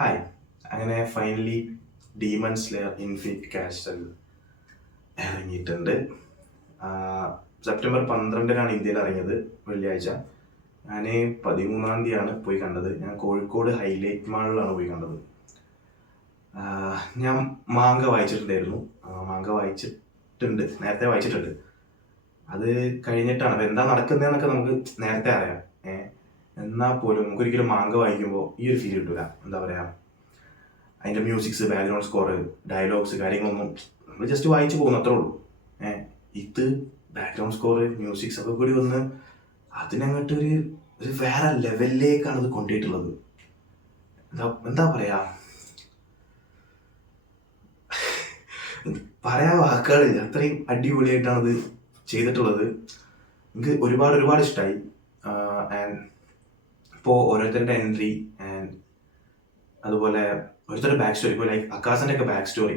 Hi. അങ്ങനെ finally demon slayer infinite castle ഇറങ്ങിയിട്ടുണ്ട്. September 12-നാണ് ഇന്ത്യയിൽ ഇറങ്ങിയത്, വെള്ളിയാഴ്ച. ഞാൻ 13-ാം തീയതിയാണ് പോയി കണ്ടത്. ഞാൻ കോഴിക്കോട് ഹൈലൈറ്റ് മാളിലാണ് പോയി കണ്ടത്. ഞാൻ മാങ്ക വായിച്ചിട്ടുണ്ടായിരുന്നു. മാങ്ക വായിച്ചിട്ടുണ്ട്, നേരത്തെ വായിച്ചിട്ടുണ്ട്. അത് കഴിഞ്ഞിട്ടാണ് അപ്പോൾ എന്താ നടക്കുന്നതെന്നൊക്കെ നമുക്ക് നേരത്തെ അറിയാം. എന്നാൽ പോലും നമുക്കൊരിക്കലും മാങ്ക വായിക്കുമ്പോൾ ഈ ഒരു ഫീൽ കിട്ടില്ല. എന്താ പറയുക, അതിൻ്റെ മ്യൂസിക്സ്, ബാക്ക്ഗ്രൗണ്ട് സ്കോർ, ഡയലോഗ്സ്, കാര്യങ്ങളൊന്നും നമ്മൾ ജസ്റ്റ് വായിച്ചു പോകുന്നു, അത്രേ ഉള്ളൂ. ഇത് ബാക്ക്ഗ്രൗണ്ട് സ്കോർ, മ്യൂസിക്സ് ഒക്കെ കൂടി വന്ന് അതിനങ്ങോട്ട് ഒരു വേറെ ലെവലിലേക്കാണ് ഇത് കൊണ്ടുപോയിട്ടുള്ളത്. എന്താ പറയാ, പറയാൻ വാക്കുകളില്ല, അത്രയും അടിപൊളിയായിട്ടാണ് ഇത് ചെയ്തിട്ടുള്ളത്. എനിക്ക് ഒരുപാട് ഇഷ്ടമായി. ആൻഡ് ഇപ്പോൾ ഓരോരുത്തരുടെ എൻട്രി ആൻഡ് അതുപോലെ ഓരോരുത്തരുടെ ബാക്ക് സ്റ്റോറി, ഇപ്പോൾ ലൈക്ക് അക്കാസിൻ്റെ ഒക്കെ ബാക്ക് സ്റ്റോറി,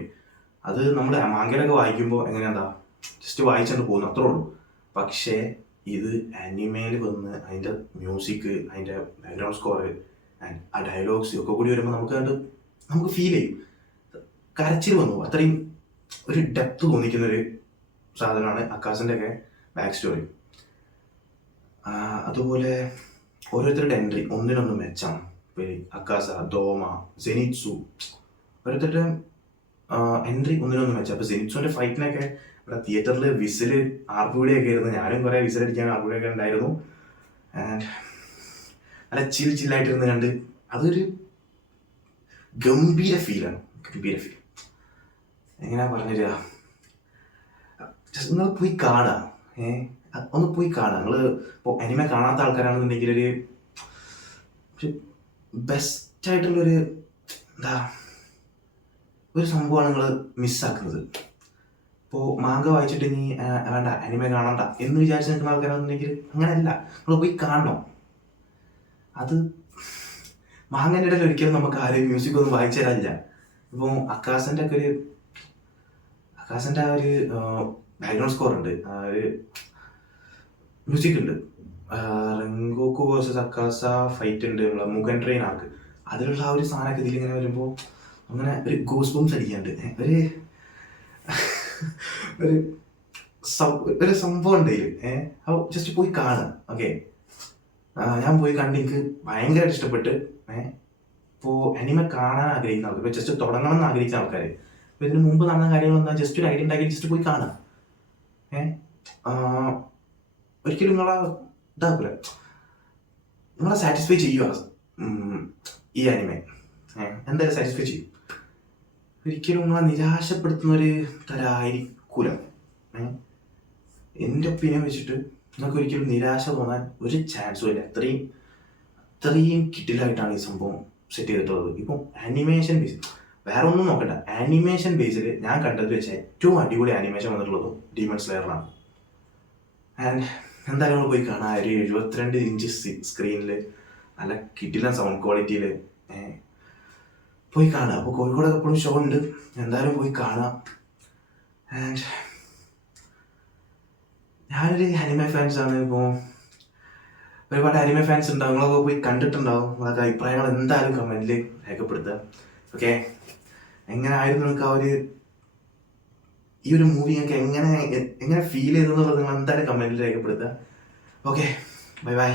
അത് നമ്മൾ മാങ്കയിലൊക്കെ വായിക്കുമ്പോൾ എങ്ങനെയാ ജസ്റ്റ് വായിച്ചുകൊണ്ട് പോകുന്നു, അത്രേ ഉള്ളൂ. പക്ഷേ ഇത് ആനിമയിൽ വന്ന് അതിൻ്റെ മ്യൂസിക്, അതിൻ്റെ ബാക്ക്ഗ്രൗണ്ട് സ്കോർ ആൻഡ് ആ ഡയലോഗ്സ് ഒക്കെ കൂടി വരുമ്പോൾ നമുക്ക് ഫീൽ ചെയ്യും. കരച്ചിൽ വന്നു, അത്രയും ഒരു ഡെപ്ത് തോന്നിക്കുന്നൊരു സാധനമാണ് അക്കാസിൻ്റെ ഒക്കെ ബാക്ക് സ്റ്റോറി. അതുപോലെ ഓരോരുത്തരുടെ എൻട്രി ഒന്നിനൊന്നും മെച്ചം. അക്കാസ, ദോമ, സെനിറ്റ്സു, ഓരോരുത്തരുടെ എൻട്രി ഒന്നിനൊന്നും മെച്ചം. അപ്പോൾ സെനിറ്റ്സുവിൻ്റെ ഫൈറ്റിനൊക്കെ ഇവിടെ തിയേറ്ററിൽ വിസിൽ ആർപ്പുകൂടിയൊക്കെ ആയിരുന്നു. ഞാനും കുറേ വിസിലടിക്കാൻ ആർപ്പുകൂടിയൊക്കെ ഉണ്ടായിരുന്നു. ആൻഡ് നല്ല ചില്ലായിട്ടിരുന്ന് കണ്ട് അതൊരു ഗംഭീര ഫീലാണ്. എങ്ങനെയാ പറഞ്ഞുതരിക, ജസ്റ്റ് നിങ്ങൾ പോയി കാണുക. ഒന്ന് പോയി കാണുക. നിങ്ങൾ ഇപ്പോൾ അനിമ കാണാത്ത ആൾക്കാരാണെന്നുണ്ടെങ്കിൽ ഒരു ബെസ്റ്റായിട്ടുള്ളൊരു ഒരു സംഭവമാണ് നിങ്ങൾ മിസ്സാക്കുന്നത്. ഇപ്പോൾ മാങ്ക വായിച്ചിട്ട് ഇനി വേണ്ട അനിമ കാണണ്ട എന്ന് വിചാരിച്ച് നിൽക്കുന്ന ആൾക്കാരാണെന്നുണ്ടെങ്കിൽ അങ്ങനെയല്ല, നിങ്ങൾ പോയി കാണണം. അത് മാങ്ങൻ്റെ ഇടയിൽ ഒരിക്കലും നമുക്ക് ആരും മ്യൂസിക് ഒന്നും വായിച്ചു തരാനില്ല. ഇപ്പോൾ അക്കാസിൻ്റെ ആ ഒരു ബാക്ക്ഗ്രൗണ്ട് സ്കോർ ഉണ്ട്, ഒരു മ്യൂസിക് ഉണ്ട്. റെങ്കോക്കു വേഴ്സസ് അക്കാസ ഫൈറ്റ് ഉണ്ട്, മുഗൻ ട്രെയിൻ ആർക്ക്, അതിലുള്ള ആ ഒരു സാധനമൊക്കെ ഇതിലിങ്ങനെ വരുമ്പോൾ അങ്ങനെ ഒരു ഗോസ് ബംസ് അടിക്കാണ്ട് ഒരു സംഭവം ഉണ്ട് ഇതിൽ. അപ്പോൾ ജസ്റ്റ് പോയി കാണുക. ഓക്കെ, ഞാൻ പോയി കണ്ട് എനിക്ക് ഭയങ്കരമായിട്ട് ഇഷ്ടപ്പെട്ട്. ഇപ്പോൾ അനിമ കാണാൻ ആഗ്രഹിക്കുന്ന ആൾക്കാർ, ഇപ്പോൾ ജസ്റ്റ് തുടങ്ങണം എന്ന് ആഗ്രഹിച്ച ആൾക്കാർ, ഇപ്പോൾ ഇതിന് മുമ്പ് നടന്ന കാര്യങ്ങളൊന്നും ജസ്റ്റ് ഒരു ഐഡിയ ഉണ്ടാക്കി ജസ്റ്റ് പോയി കാണുക. ഒരിക്കലും നിങ്ങളെ സാറ്റിസ്ഫൈ ചെയ്യുക ഈ അനിമെ. എന്തായാലും സാറ്റിസ്ഫൈ ചെയ്യും. ഒരിക്കലും നിങ്ങളെ നിരാശപ്പെടുത്തുന്നൊരു തരമായിരിക്കൂല. എൻ്റെ ഒപ്പീനിയൻ വെച്ചിട്ട് നിങ്ങൾക്ക് ഒരിക്കലും നിരാശ തോന്നാൻ ഒരു ചാൻസും ഇല്ല. അത്രയും കിട്ടിലായിട്ടാണ് ഈ സംഭവം സെറ്റ് ചെയ്തിട്ടുള്ളത്. ഇപ്പം ആനിമേഷൻ ബേസ് വേറെ ഒന്നും നോക്കണ്ട, ആനിമേഷൻ ബേസിൽ ഞാൻ കണ്ടത് വെച്ച ഏറ്റവും അടിപൊളി ആനിമേഷൻ വന്നിട്ടുള്ളതും ഡീമൺ സ്ലെയറിലാണ്. ആൻഡ് എന്തായാലും നമ്മൾ പോയി കാണാം. ഒരു 72 ഇഞ്ച് സ്ക്രീനിൽ നല്ല കിട്ടില്ല സൗണ്ട് ക്വാളിറ്റിയിൽ പോയി കാണുക. അപ്പോൾ കോഴിക്കോടൊക്കെ എപ്പോഴും ഷോ ഉണ്ട്, എന്തായാലും പോയി കാണാം. ആൻഡ് ഞാനൊരു അനിമെ ഫാൻസാണ്. ഇപ്പോൾ ഒരുപാട് അനിമെ ഫാൻസ് ഉണ്ടാവും, നിങ്ങളൊക്കെ പോയി കണ്ടിട്ടുണ്ടാവും. നിങ്ങളൊക്കെ അഭിപ്രായങ്ങൾ എന്തായാലും കമൻറ്റിൽ രേഖപ്പെടുത്തുക. ഓക്കെ, എങ്ങനെ ആയിരുന്നു നിങ്ങൾക്ക് ആ ഈ ഒരു മൂവി നിങ്ങൾക്ക് എങ്ങനെ ഫീൽ ചെയ്തെന്നുള്ളത് നിങ്ങൾ എന്തായാലും കമൻറ്റിൽ രേഖപ്പെടുത്തുക. Okay, by.